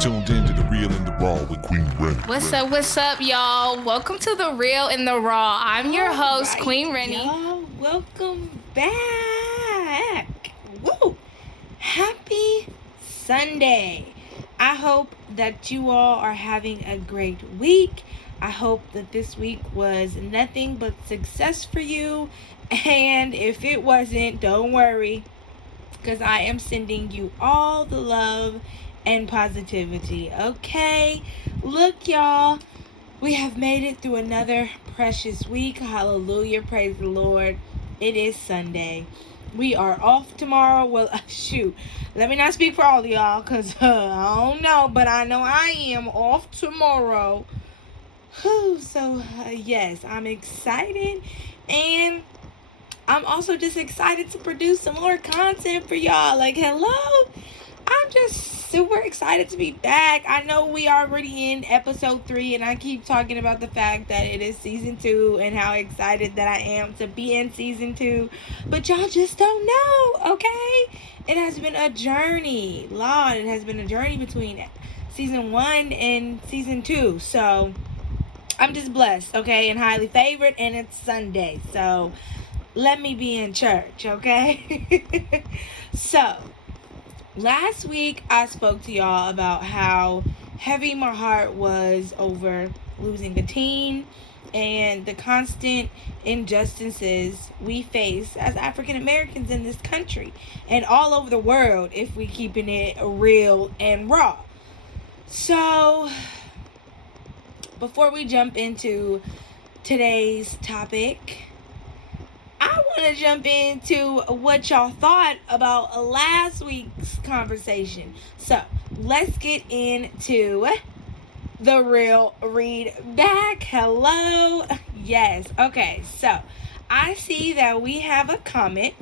Tuned in to The Real and the Raw with Queen Renny. What's up, y'all? Welcome to The Real and the Raw. I'm your host, Queen Renny. Y'all, welcome back. Woo! Happy Sunday. I hope that you all are having a great week. I hope that this week was nothing but success for you. And if it wasn't, don't worry, because I am sending you all the love and positivity, okay? Look, y'all, we have made it through another precious week. Hallelujah, praise the Lord. It is Sunday. We are off tomorrow. Well, shoot, let me not speak for all of y'all, because I don't know, but I know I am off tomorrow. So, yes, I'm excited, and I'm also just excited to produce some more content for y'all. Like, hello, I'm just super excited to be back. I know we already in episode 3, and I keep talking about the fact that it is season 2 and how excited that I am to be in season 2, but y'all just don't know, okay? It has been a journey, Lord. It has been a journey between season 1 and season 2, so I'm just blessed, okay, and highly favored, and it's Sunday, so let me be in church, okay? So, last week I spoke to y'all about how heavy my heart was over losing a teen and the constant injustices we face as African Americans in this country and all over the world if we keeping it real and raw. So, before we jump into today's topic, I want to jump into what y'all thought about last week's conversation. So, let's get into the real read back. Hello. Yes. Okay. So, I see that we have a comment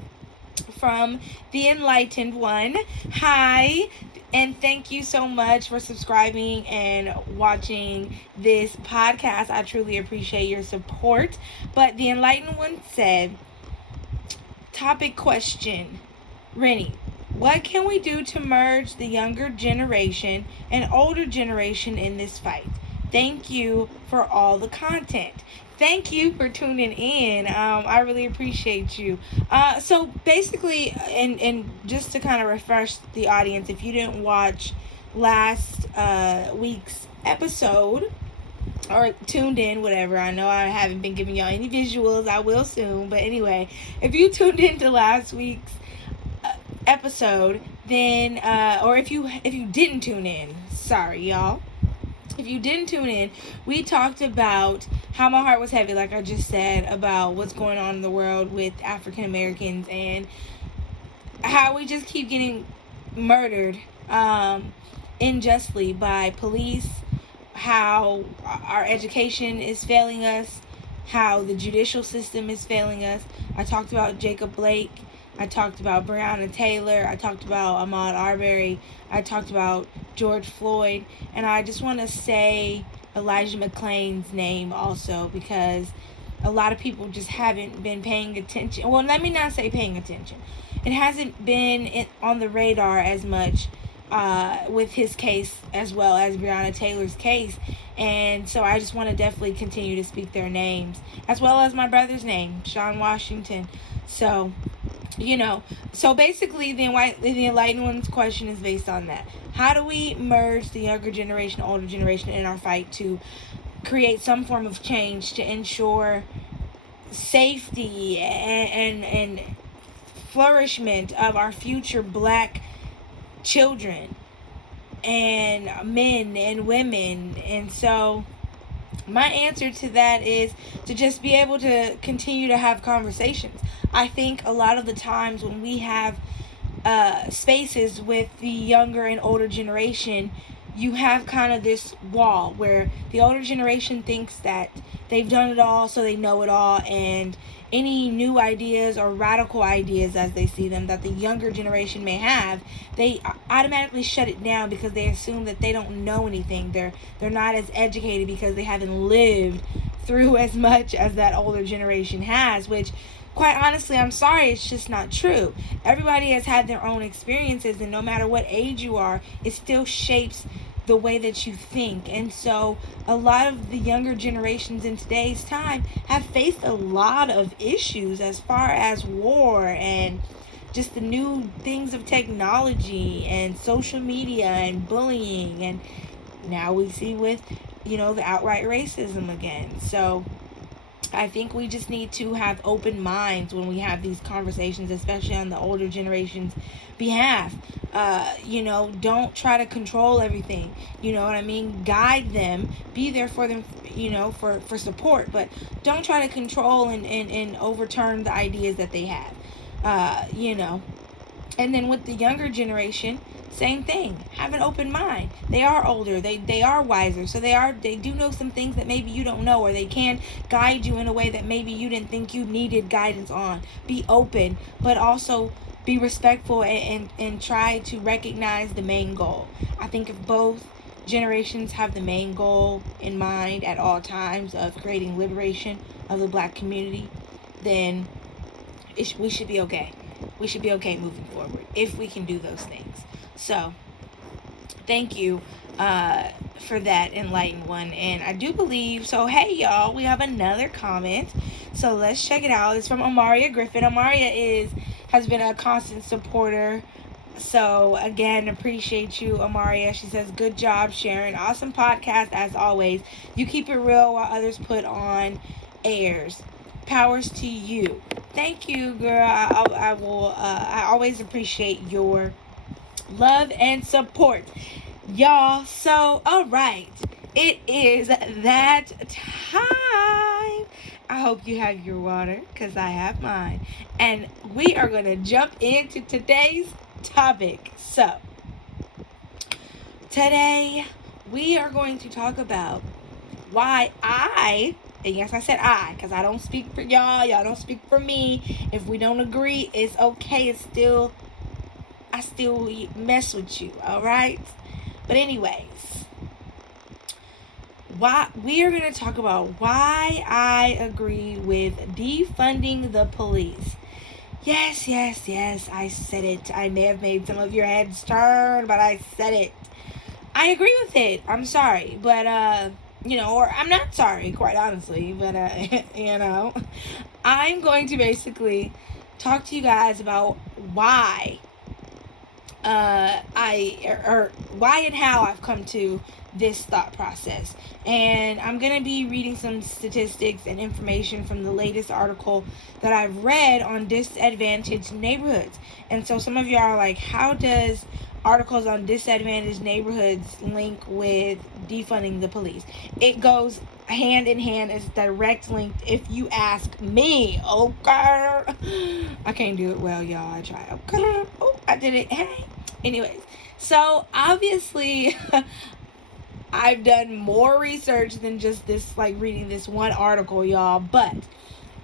from the Enlightened One. Hi. And thank you so much for subscribing and watching this podcast. I truly appreciate your support. But the Enlightened One said, topic question, Renny, what can we do to merge the younger generation and older generation in this fight? Thank you for all the content. Thank you for tuning in. I really appreciate you. So basically, and just to kind of refresh the audience, if you didn't watch last week's episode or tuned in, whatever, I know I haven't been giving y'all any visuals. I will soon. But anyway, if you tuned into last week's episode, then or if you didn't tune in, sorry y'all. If you didn't tune in, we talked about how my heart was heavy, like I just said, about what's going on in the world with African Americans and how we just keep getting murdered unjustly by police, how our education is failing us, how the judicial system is failing us. I talked about Jacob Blake. I talked about Breonna Taylor. I talked about Ahmaud Arbery. I talked about George Floyd. And I just want to say Elijah McClain's name also, because a lot of people just haven't been paying attention. Well, let me not say paying attention. It hasn't been on the radar as much with his case as well as Breonna Taylor's case. And so I just want to definitely continue to speak their names, as well as my brother's name, Sean Washington. So, so basically the Enlightened One's question is based on that. How do we merge the younger generation, older generation in our fight to create some form of change to ensure safety and flourishment of our future black children and men and women? And so my answer to that is to just be able to continue to have conversations. I think a lot of the times when we have spaces with the younger and older generation, you have kind of this wall where the older generation thinks that they've done it all, so they know it all, and any new ideas or radical ideas as they see them that the younger generation may have, they automatically shut it down because they assume that they don't know anything. They're not as educated because they haven't lived through as much as that older generation has, which quite honestly, I'm sorry, it's just not true. Everybody has had their own experiences, and no matter what age you are, it still shapes the way that you think. And so a lot of the younger generations in today's time have faced a lot of issues as far as war and just the new things of technology and social media and bullying, and now we see with the outright racism again. So I think we just need to have open minds when we have these conversations, especially on the older generation's behalf. Don't try to control everything. You know what I mean? Guide them. Be there for them, for support. But don't try to control and overturn the ideas that they have. And then with the younger generation, same thing. Have an open mind. They are older. They are wiser. So they do know some things that maybe you don't know, or they can guide you in a way that maybe you didn't think you needed guidance on. Be open, but also be respectful and try to recognize the main goal. I think if both generations have the main goal in mind at all times of creating liberation of the Black community, then we should be okay. We should be okay moving forward if we can do those things. So, thank you for that enlightened one. And I do believe, so hey y'all, we have another comment. So let's check it out. It's from Amaria Griffin. Amaria has been a constant supporter. So again, appreciate you, Amaria. She says, good job, Sharon. Awesome podcast as always. You keep it real while others put on airs. Powers to you. Thank you, girl. I will. I always appreciate your love and support, y'all. So, all right, it is that time. I hope you have your water, because I have mine, and we are gonna jump into today's topic. So, today we are going to talk about why and yes, I said I, because I don't speak for y'all don't speak for me. If we don't agree, it's okay. I still mess with you, all right? But anyways, we are going to talk about why I agree with defunding the police. Yes, I said it. I may have made some of your heads turn, but I said it. I agree with it. I'm sorry, but or I'm not sorry, quite honestly, but I'm going to basically talk to you guys about why why and how I've come to this thought process. And I'm going to be reading some statistics and information from the latest article that I've read on disadvantaged neighborhoods. And so some of y'all are like, how does articles on disadvantaged neighborhoods link with defunding the police? It goes hand in hand. It's direct link if you ask me. Okay, I can't do it well, y'all. I try. Okay, oh, I did it. Hey, anyways, so obviously I've done more research than just this, reading this one article, y'all. But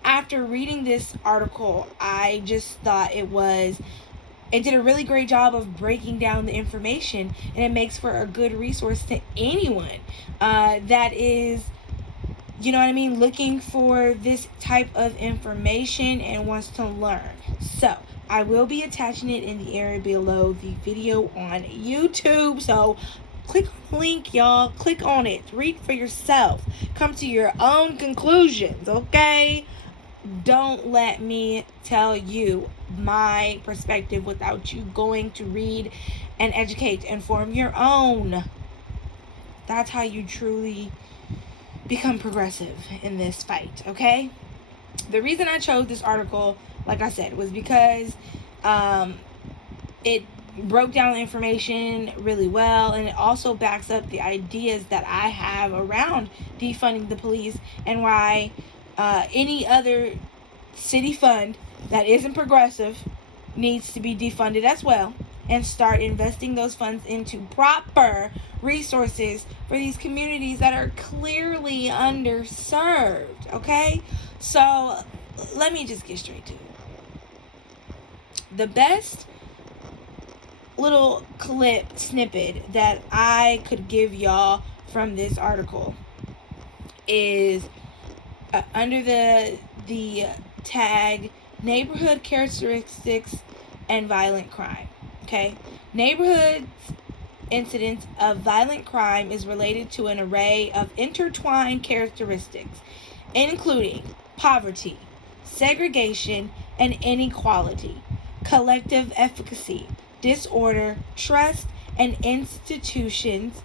after reading this article, I just thought it did a really great job of breaking down the information, and it makes for a good resource to anyone that is, looking for this type of information and wants to learn. So I will be attaching it in the area below the video on YouTube. So click on the link, y'all. Click on it. Read for yourself. Come to your own conclusions, okay? Don't let me tell you my perspective without you going to read and educate and form your own. That's how you truly become progressive in this fight, okay? The reason I chose this article, like I said, was because it broke down the information really well, and it also backs up the ideas that I have around defunding the police and why any other city fund that isn't progressive needs to be defunded as well, and start investing those funds into proper resources for these communities that are clearly underserved, okay? So let me just get straight to it. The best little snippet that I could give y'all from this article is under the tag neighborhood characteristics and violent crime. Okay, neighborhood incidence of violent crime is related to an array of intertwined characteristics, including poverty, segregation, and inequality, collective efficacy, disorder, trust and institutions,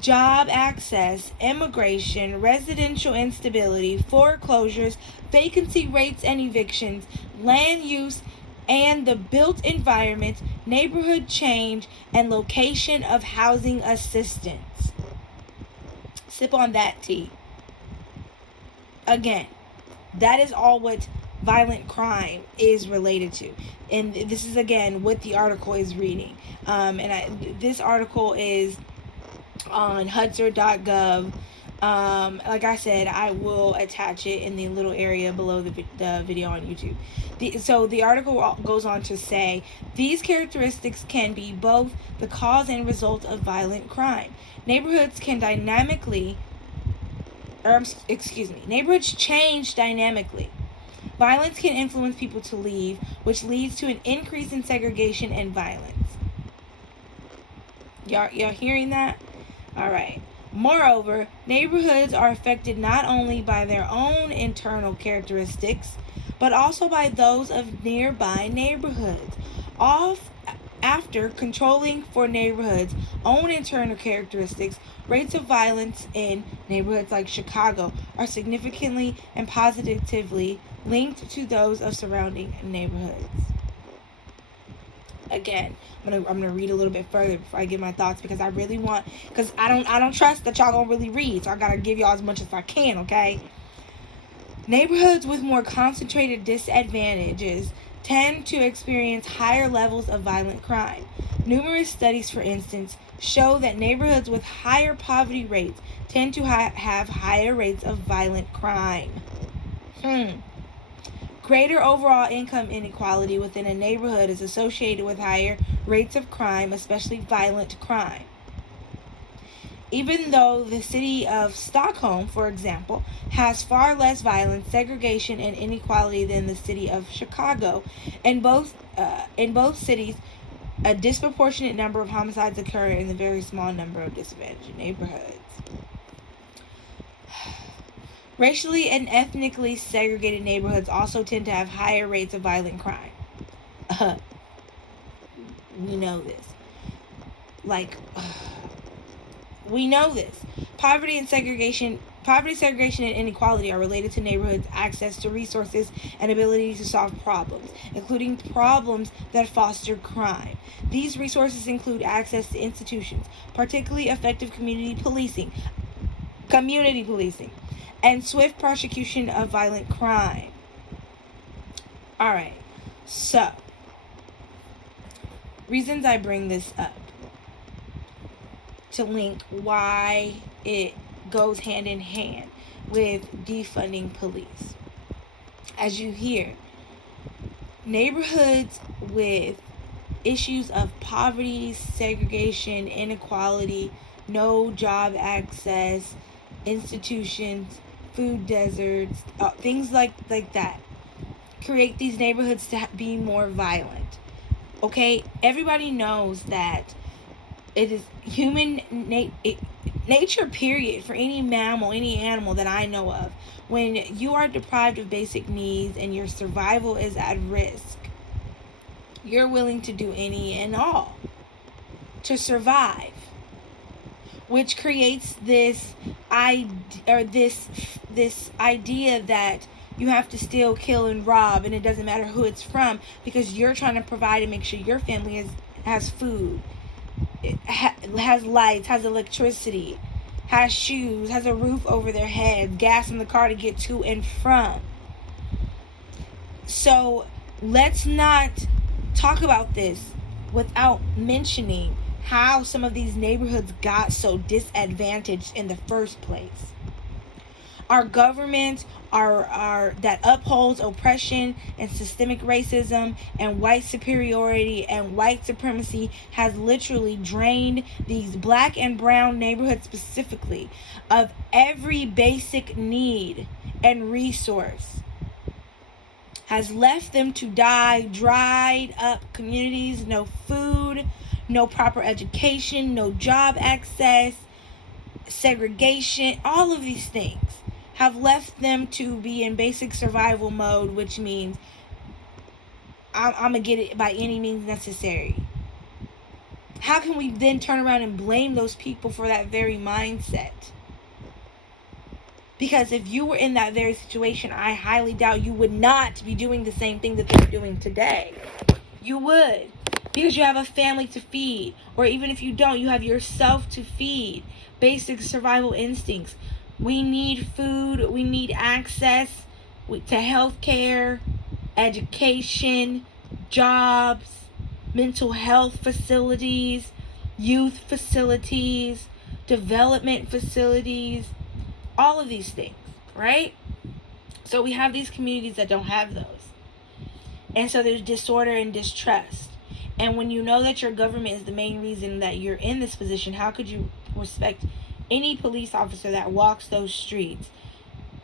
job access, immigration, residential instability, foreclosures, vacancy rates and evictions, land use and the built environment, neighborhood change, and location of housing assistance. Sip on that tea. Again, that is all what violent crime is related to. And this is, again, what the article is reading. This article is on hudser.gov. Like I said, I will attach it in the little area below the video on YouTube. So the article goes on to say, these characteristics can be both the cause and result of violent crime. Neighborhoods change dynamically. Violence can influence people to leave, which leads to an increase in segregation and violence. Y'all hearing that? All right. Moreover, neighborhoods are affected not only by their own internal characteristics, but also by those of nearby neighborhoods. After controlling for neighborhoods' own internal characteristics, rates of violence in neighborhoods like Chicago are significantly and positively linked to those of surrounding neighborhoods. Again, I'm gonna read a little bit further before I give my thoughts, because I really want, because I don't trust that y'all gonna really read, so I gotta give y'all as much as I can. Okay. Neighborhoods with more concentrated disadvantages tend to experience higher levels of violent crime. Numerous studies, for instance, show that neighborhoods with higher poverty rates tend to have higher rates of violent crime. Greater overall income inequality within a neighborhood is associated with higher rates of crime, especially violent crime. Even though the city of Stockholm, for example, has far less violence, segregation, and inequality than the city of Chicago, in both cities, a disproportionate number of homicides occur in the very small number of disadvantaged neighborhoods. Racially and ethnically segregated neighborhoods also tend to have higher rates of violent crime. We know this. We know this. Poverty, segregation, and inequality are related to neighborhoods' access to resources and ability to solve problems, including problems that foster crime. These resources include access to institutions, particularly effective community policing, and swift prosecution of violent crime. Alright, so, reasons I bring this up to link why it goes hand in hand with defunding police. As you hear, neighborhoods with issues of poverty, segregation, inequality, no job access, institutions, food deserts, things like that, create these neighborhoods to be more violent. Okay, everybody knows that it is human nature, period, for any mammal, any animal that I know of. When you are deprived of basic needs and your survival is at risk, you're willing to do any and all to survive, which creates this idea that you have to steal, kill, and rob, and it doesn't matter who it's from, because you're trying to provide and make sure your family has food, has lights, has electricity, has shoes, has a roof over their head, gas in the car to get to and from. So let's not talk about this without mentioning how some of these neighborhoods got so disadvantaged in the first place. Our government that upholds oppression and systemic racism and white superiority and white supremacy has literally drained these black and brown neighborhoods specifically of every basic need and resource has left them to die, dried up communities, no food, no proper education, no job access, segregation, all of these things have left them to be in basic survival mode, which means I'm going to get it by any means necessary. How can we then turn around and blame those people for that very mindset? Because if you were in that very situation, I highly doubt you would not be doing the same thing that they're doing today. You would. Because you have a family to feed. Or even if you don't, you have yourself to feed. Basic survival instincts. We need food. We need access to health care, education, jobs, mental health facilities, youth facilities, development facilities, all of these things, right? So we have these communities that don't have those. And so there's disorder and distrust. And when you know that your government is the main reason that you're in this position, how could you respect any police officer that walks those streets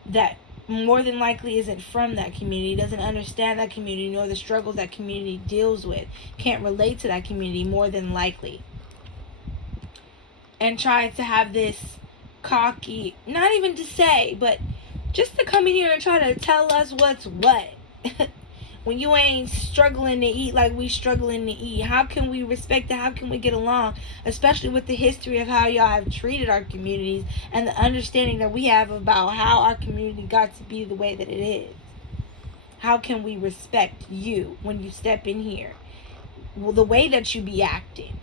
that more than likely isn't from that community, doesn't understand that community, nor the struggles that community deals with, can't relate to that community more than likely, and try to have this cocky, not even to say, but just to come in here and try to tell us what's what. When you ain't struggling to eat like we struggling to eat, how can we respect it? How can we get along? Especially with the history of how y'all have treated our communities and the understanding that we have about how our community got to be the way that it is. How can we respect you when you step in here? Well, the way that you be acting,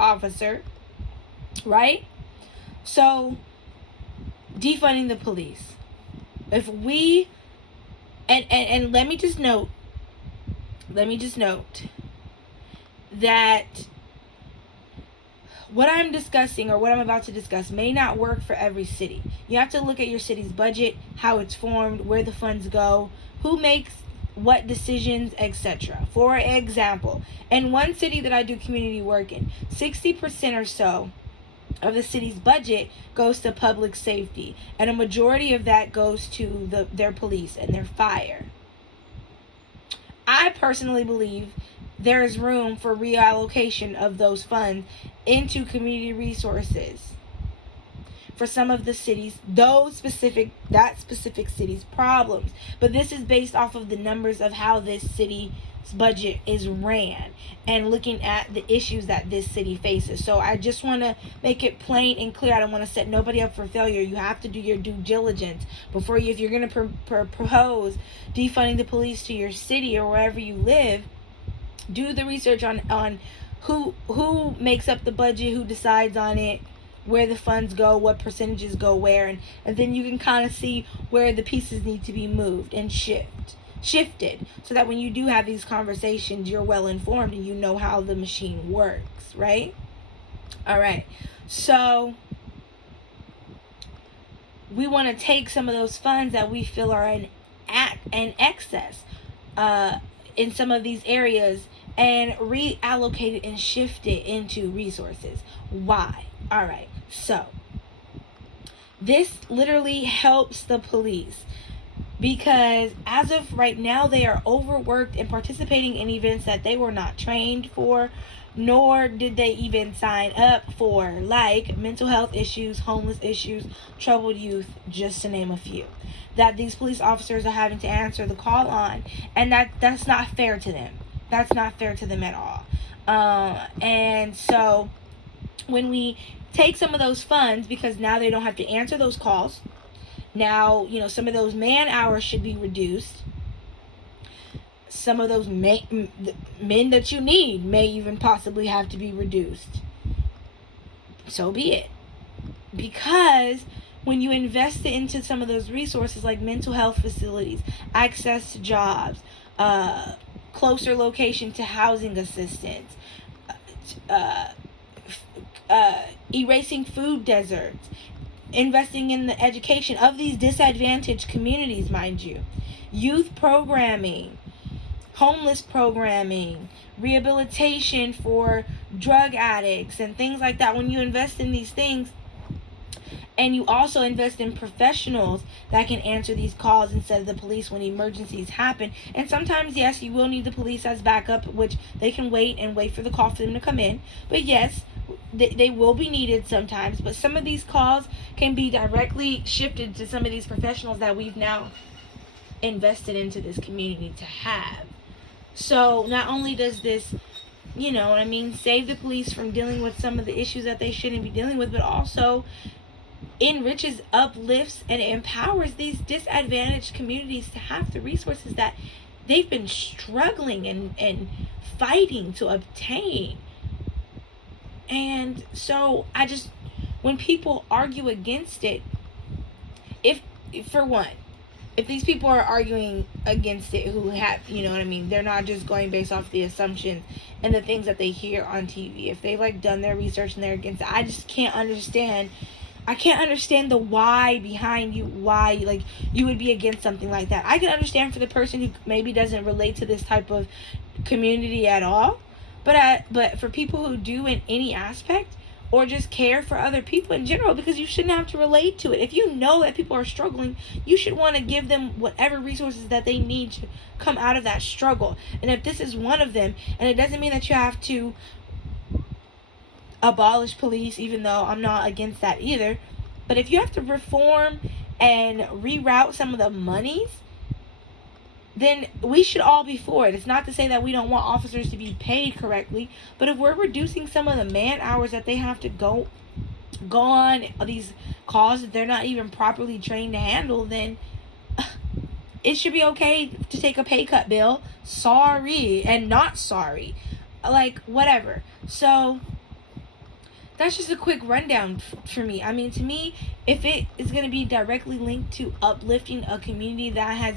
officer, right? So, defunding the police. If we and let me just note that what I'm discussing or what I'm about to discuss may not work for every city. You have to look at your city's budget, how it's formed, where the funds go, who makes what decisions, etc. For example, in one city that I do community work in, 60% or so of the city's budget goes to public safety, and a majority of that goes to their police and their fire. I personally believe there is room for reallocation of those funds into community resources for some of the cities, that specific city's problems. But this is based off of the numbers of how this city's budget is ran and looking at the issues that this city faces. So I just want to make it plain and clear. I don't want to set nobody up for failure. You have to do your due diligence before you, if you're going to propose defunding the police to your city or wherever you live, do the research on who makes up the budget, who decides on it, where the funds go, what percentages go where, and then you can kind of see where the pieces need to be moved and shifted, so that when you do have these conversations, you're well informed and you know how the machine works, right? All right. So we want to take some of those funds that we feel are in excess in some of these areas and reallocate it and shift it into resources. Why? All right. So this literally helps the police, because as of right now, they are overworked and participating in events that they were not trained for, nor did they even sign up for, like mental health issues, homeless issues, troubled youth, just to name a few, that these police officers are having to answer the call on, and that's not fair to them. That's not fair to them at all. And so when we take some of those funds, because now they don't have to answer those calls, now, some of those man hours should be reduced. Some of those men that you need may even possibly have to be reduced. So be it. Because when you invest into some of those resources like mental health facilities, access to jobs, closer location to housing assistance, erasing food deserts, investing in the education of these disadvantaged communities, mind you, youth programming, homeless programming, rehabilitation for drug addicts and things like that. When you invest in these things And you also invest in professionals that can answer these calls instead of the police when emergencies happen. And sometimes, yes, you will need the police as backup, which they can wait for the call for them to come in. But yes, they will be needed sometimes. But some of these calls can be directly shifted to some of these professionals that we've now invested into this community to have. So not only does this, save the police from dealing with some of the issues that they shouldn't be dealing with, but also enriches, uplifts, and empowers these disadvantaged communities to have the resources that they've been struggling and fighting to obtain. And so when people argue against it, if these people are arguing against it who have, they're not just going based off the assumptions and the things that they hear on TV. If they've done their research and they're against it, I just can't understand. I can't understand the why behind why you would be against something like that. I can understand for the person who maybe doesn't relate to this type of community at all, but for people who do in any aspect, or just care for other people in general, because you shouldn't have to relate to it. If you know that people are struggling, you should want to give them whatever resources that they need to come out of that struggle. And if this is one of them, and it doesn't mean that you have to abolish police, even though I'm not against that either, but if you have to reform and reroute some of the monies, then we should all be for it. It's not to say that we don't want officers to be paid correctly, but if we're reducing some of the man hours that they have to go on these calls that they're not even properly trained to handle, then it should be okay to take a pay cut, Bill. Sorry and not sorry. Whatever. So that's just a quick rundown for me. I mean, to me, if it is going to be directly linked to uplifting a community that has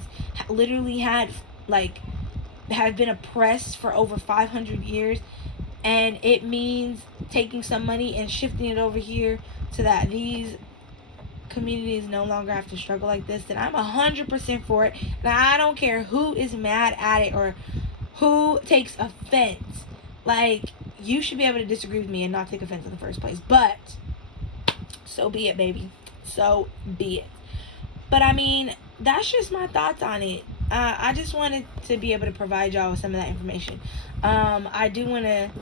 literally have been oppressed for over 500 years, and it means taking some money and shifting it over here so that these communities no longer have to struggle like this, then I'm 100% for it. And I don't care who is mad at it or who takes offense. You should be able to disagree with me and not take offense in the first place. But so be it, baby. So be it. But I mean, that's just my thoughts on it. I just wanted to be able to provide y'all with some of that information. I'm going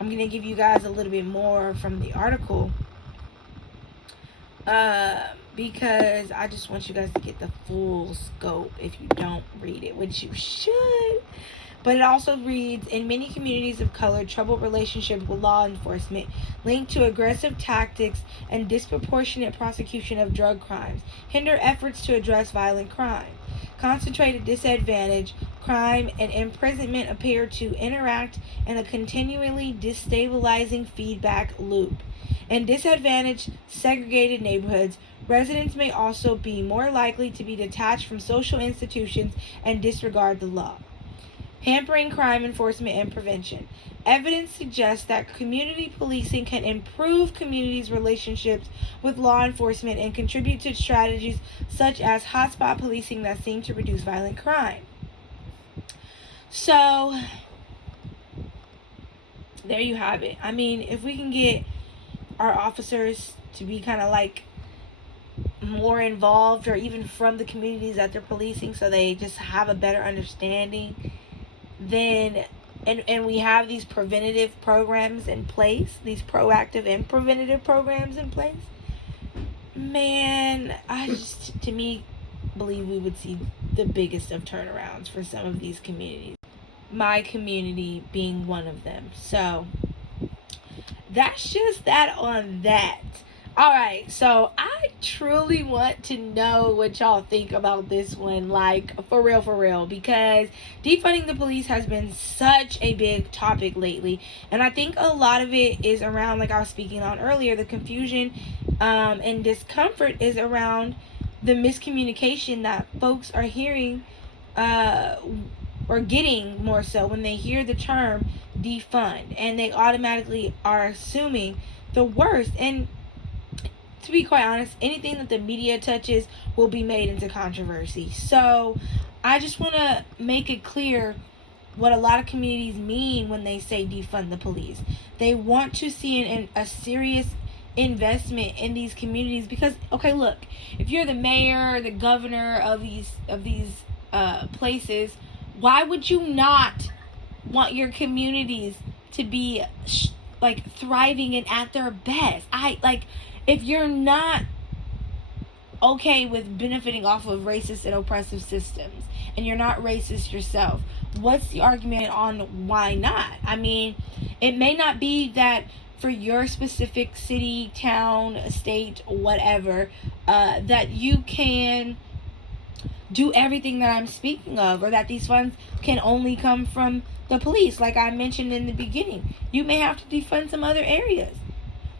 to give you guys a little bit more from the article. Because I just want you guys to get the full scope if you don't read it, which you should. But it also reads, in many communities of color, troubled relationships with law enforcement linked to aggressive tactics and disproportionate prosecution of drug crimes hinder efforts to address violent crime. Concentrated disadvantage, crime, and imprisonment appear to interact in a continually destabilizing feedback loop. In disadvantaged, segregated neighborhoods, residents may also be more likely to be detached from social institutions and disregard the law, hampering crime enforcement and prevention. Evidence suggests that community policing can improve communities' relationships with law enforcement and contribute to strategies such as hotspot policing that seem to reduce violent crime. So, there you have it. I mean, if we can get our officers to be kind of more involved, or even from the communities that they're policing, so they just have a better understanding, then and we have these preventative programs in place, these proactive and preventative programs in place, man, I just, to me, believe we would see the biggest of turnarounds for some of these communities, my community being one of them. So that's just that on that. Alright, so I truly want to know what y'all think about this one, for real, because defunding the police has been such a big topic lately, and I think a lot of it is around, like I was speaking on earlier, the confusion and discomfort is around the miscommunication that folks are hearing or getting, more so, when they hear the term defund, and they automatically are assuming the worst. And to be quite honest, anything that the media touches will be made into controversy. So I just want to make it clear what a lot of communities mean when they say defund the police. They want to see a serious investment in these communities. Because, okay, look, if you're the mayor or the governor of these places, why would you not want your communities to be like thriving and at their best? If you're not okay with benefiting off of racist and oppressive systems, and you're not racist yourself, what's the argument on why not? I mean, it may not be that for your specific city, town, state, whatever, that you can do everything that I'm speaking of, or that these funds can only come from the police. Like I mentioned in the beginning, you may have to defund some other areas.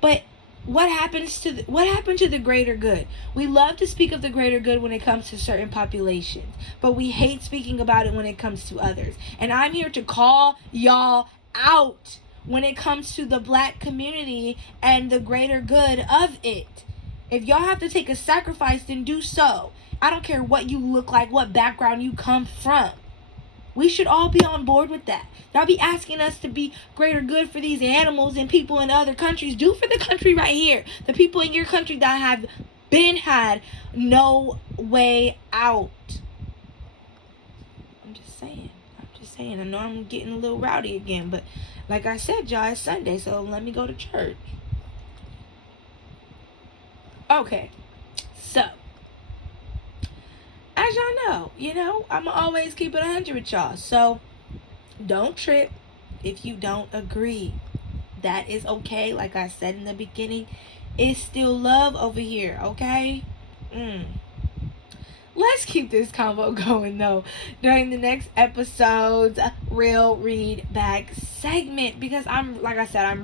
But what happened to the greater good? We love to speak of the greater good when it comes to certain populations, but we hate speaking about it when it comes to others. And I'm here to call y'all out when it comes to the black community and the greater good of it. If y'all have to take a sacrifice, then do so. I don't care what you look like, what background you come from. We should all be on board with that. Y'all be asking us to be greater good for these animals and people in other countries. Do for the country right here. The people in your country that have had no way out. I'm just saying. I know I'm getting a little rowdy again, but like I said, y'all, it's Sunday, so let me go to church. Okay, so as y'all know, I'ma always keep it 100 with y'all. So don't trip if you don't agree. That is okay. Like I said in the beginning, it's still love over here, okay? Let's keep this convo going though during the next episode's Real Read Back segment, because I'm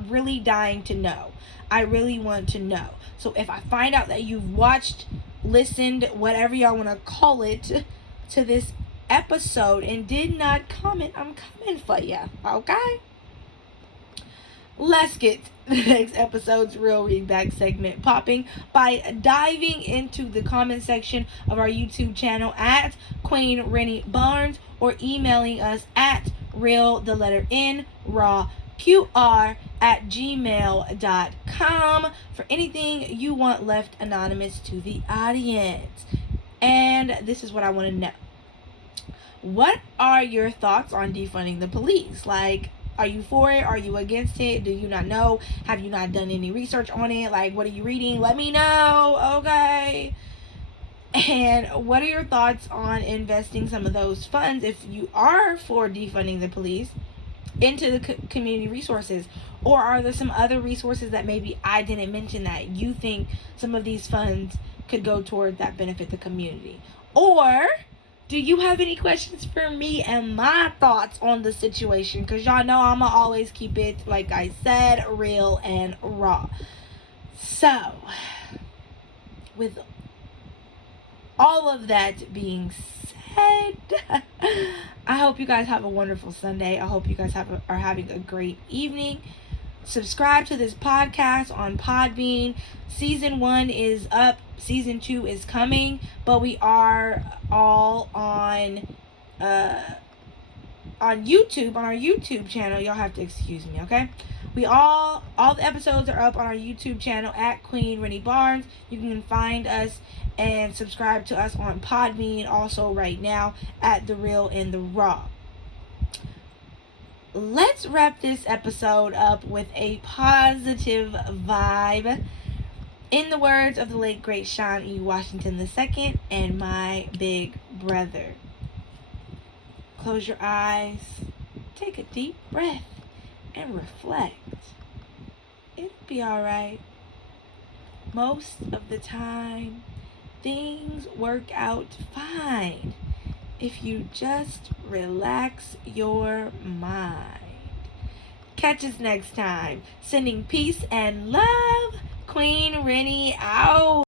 really dying to know. I really want to know. So if I find out that you've watched, listened, whatever y'all want to call it, to this episode and did not comment, I'm coming for you, okay? Let's get the next episode's Real Read Back segment popping by diving into the comment section of our YouTube channel at Queen Renny Barnes, or emailing us at realqr@gmail.com for anything you want left anonymous to the audience. And this is what I want to know. What are your thoughts on defunding the police? Like, are you for it? Are you against it? Do you not know? Have you not done any research on it? Like, what are you reading? Let me know, okay? And what are your thoughts on investing some of those funds, if you are for defunding the police, into the community resources? Or are there some other resources that maybe I didn't mention that you think some of these funds could go toward that benefit the community? Or do you have any questions for me and my thoughts on the situation? Because y'all know I'ma always keep it, like I said, real and raw. So, with all of that being said, I hope you guys have a wonderful Sunday. I hope you guys are having a great evening. Subscribe to this podcast on Podbean. Season 1 is up. Season 2 is coming, but we are all on YouTube, on our YouTube channel. Y'all have to excuse me, okay? All the episodes are up on our YouTube channel at Queen Renny Barnes. You can find us and subscribe to us on Podbean also right now at The Real and the Raw. Let's wrap this episode up with a positive vibe. In the words of the late great Sean E. Washington II and my big brother. Close your eyes, take a deep breath, and reflect. It'll be alright. Most of the time, things work out fine if you just relax your mind. Catch us next time. Sending peace and love. Queen Renny out.